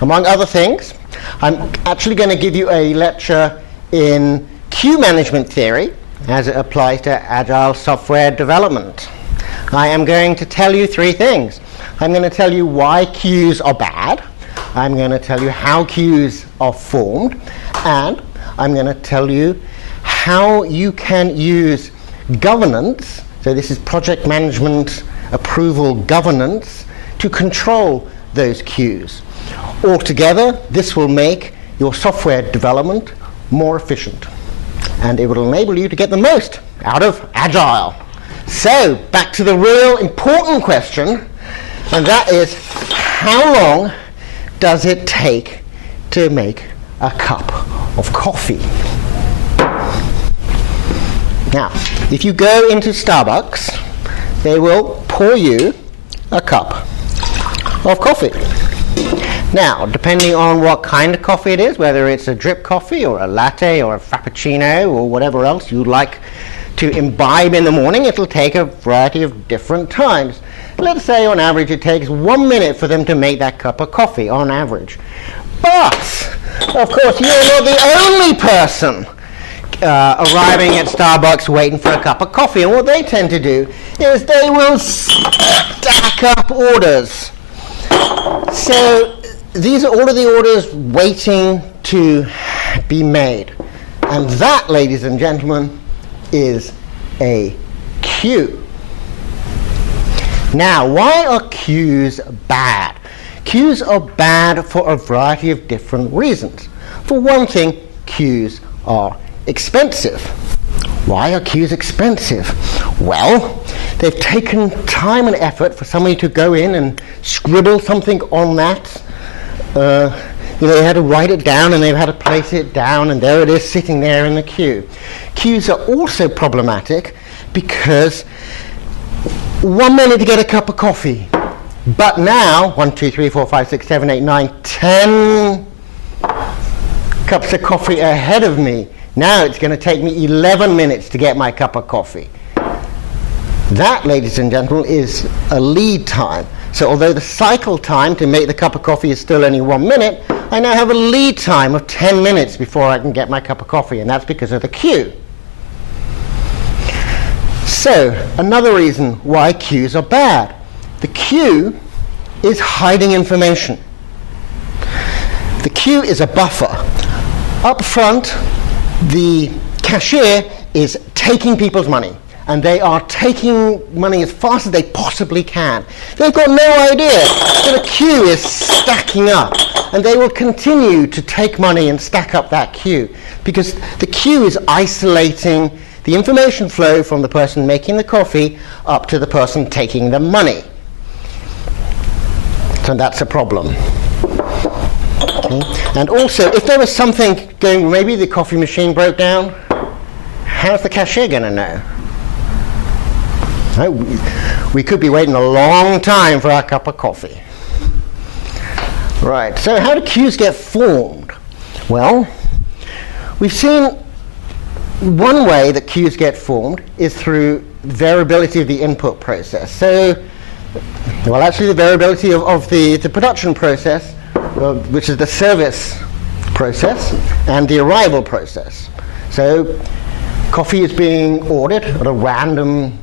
Among other things, I'm actually going to give you a lecture in queue management theory as it applies to agile software development. I am going to tell you three things. I'm going to tell you why queues are bad. I'm going to tell you how queues are formed. And I'm going to tell you how you can use governance, so this is project management approval governance, to control those queues. Altogether, this will make your software development more efficient, and it will enable you to get the most out of agile. So, back to the real important question, and that is, how long does it take to make a cup of coffee? Now, if you go into Starbucks, they will pour you a cup of coffee. Now, depending on what kind of coffee it is, whether it's a drip coffee or a latte or a frappuccino or whatever else you like to imbibe in the morning, it'll take a variety of different times. Let's say on average it takes 1 minute for them to make that cup of coffee, on average. But, of course, you're not the only person arriving at Starbucks waiting for a cup of coffee, and what they tend to do is they will stack up orders. So these are all of the orders waiting to be made, and that, ladies and gentlemen, is a queue. Now, why are queues bad? Queues are bad for a variety of different reasons. For one thing, queues are expensive. Why are queues expensive? Well, they've taken time and effort for somebody to go in and scribble something on that. They had to write it down, and they've had to place it down, and there it is sitting there in the queue. Queues are also problematic because 1 minute to get a cup of coffee, but now 1, 2, 3, 4, 5, 6, 7, 8, 9, 10 cups of coffee ahead of me. Now it's going to take me 11 minutes to get my cup of coffee. That, ladies and gentlemen, is a lead time. So although the cycle time to make the cup of coffee is still only 1 minute, I now have a lead time of 10 minutes before I can get my cup of coffee, and that's because of the queue. So, another reason why queues are bad. The queue is hiding information. The queue is a buffer. Up front, the cashier is taking people's money, and they are taking money as fast as they possibly can. They've got no idea that a queue is stacking up, and they will continue to take money and stack up that queue, because the queue is isolating the information flow from the person making the coffee up to the person taking the money. So that's a problem. Okay. And also, if there was something going, maybe the coffee machine broke down, how's the cashier going to know? We could be waiting a long time for our cup of coffee. Right, so how do queues get formed? Well, we've seen one way that queues get formed is through variability of the input process. So, well, actually the variability of the production process, which is the service process, and the arrival process. So coffee is being ordered at a random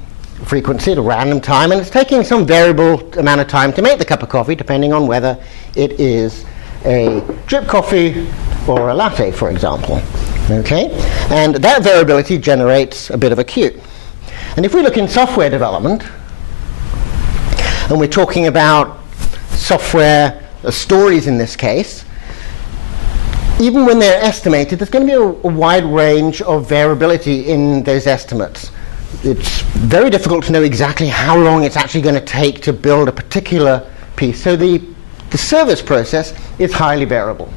frequency, at a random time, and it's taking some variable amount of time to make the cup of coffee, depending on whether it is a drip coffee or a latte, for example. Okay? And that variability generates a bit of a queue. And if we look in software development, and we're talking about software stories in this case, even when they're estimated, there's going to be a wide range of variability in those estimates. It's very difficult to know exactly how long it's actually going to take to build a particular piece. So the service process is highly variable.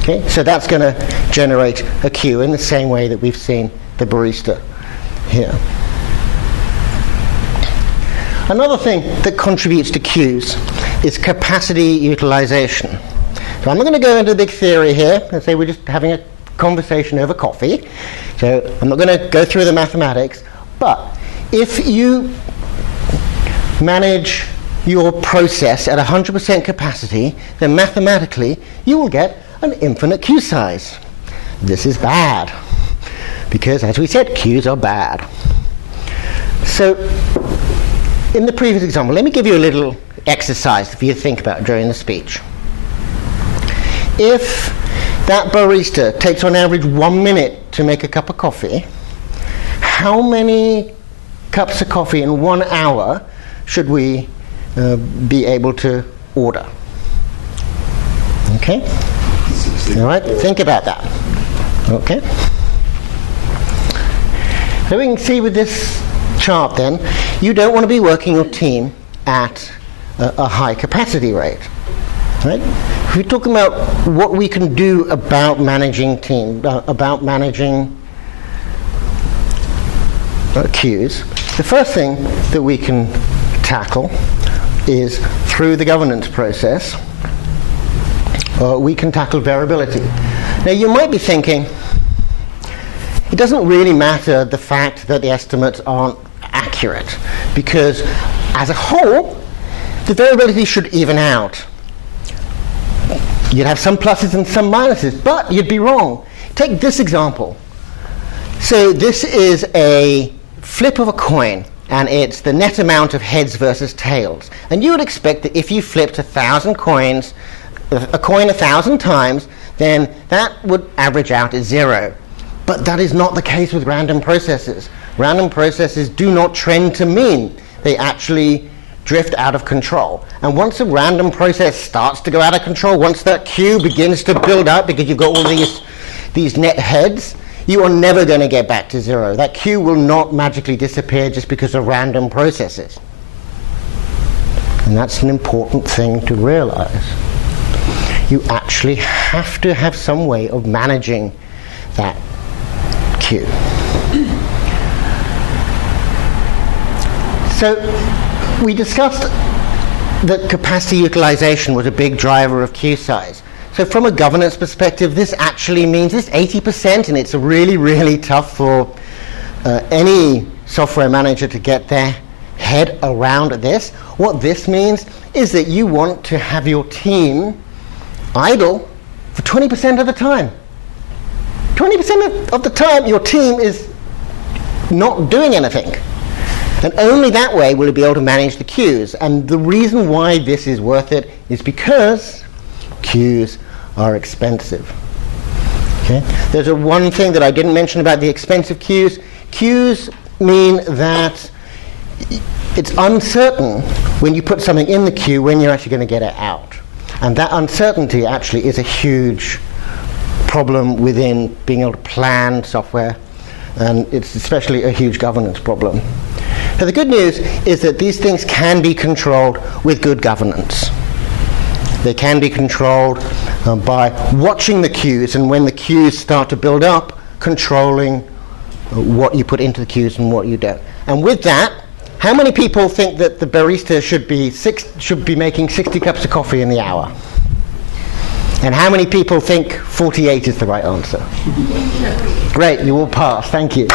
Okay? So that's going to generate a queue in the same way that we've seen the barista here. Another thing that contributes to queues is capacity utilization. So I'm not going to go into the big theory here and say we're just having a conversation over coffee. So I'm not going to go through the mathematics. But if you manage your process at 100% capacity, then mathematically you will get an infinite queue size. This is bad, because as we said, queues are bad. So in the previous example, let me give you a little exercise for you to think about during the speech. If that barista takes on average 1 minute to make a cup of coffee, how many cups of coffee in 1 hour should we be able to order? Okay? All right, think about that. Okay? So we can see with this chart then, you don't want to be working your team at a high capacity rate. Right? If we're talking about what we can do about managing about managing queues, the first thing that we can tackle is through the governance process. We can tackle variability. Now you might be thinking, it doesn't really matter the fact that the estimates aren't accurate, because as a whole, the variability should even out. You'd have some pluses and some minuses, but you'd be wrong. Take this example. So this is a flip of a coin, and it's the net amount of heads versus tails. And you would expect that if you flipped 1,000 coins, a coin 1,000 times, then that would average out as 0. But that is not the case with random processes. Random processes do not trend to mean. They actually drift out of control. And once a random process starts to go out of control, once that queue begins to build up because you've got all these net heads, you are never going to get back to 0. That queue will not magically disappear just because of random processes. And that's an important thing to realize. You actually have to have some way of managing that queue. So we discussed that capacity utilization was a big driver of queue size. So from a governance perspective, this actually means this 80%, and it's really, really tough for any software manager to get their head around this. What this means is that you want to have your team idle for 20% of the time. 20% of the time your team is not doing anything. And only that way will you be able to manage the queues. And the reason why this is worth it is because queues are expensive. Okay? There's one thing that I didn't mention about the expensive queues. Queues mean that it's uncertain when you put something in the queue when you're actually going to get it out. And that uncertainty actually is a huge problem within being able to plan software, and it's especially a huge governance problem. Now the good news is that these things can be controlled with good governance. They can be controlled by watching the queues, and when the queues start to build up, controlling what you put into the queues and what you don't. And with that, how many people think that the barista should be making 60 cups of coffee in the hour? And how many people think 48 is the right answer? Great, you all pass. Thank you.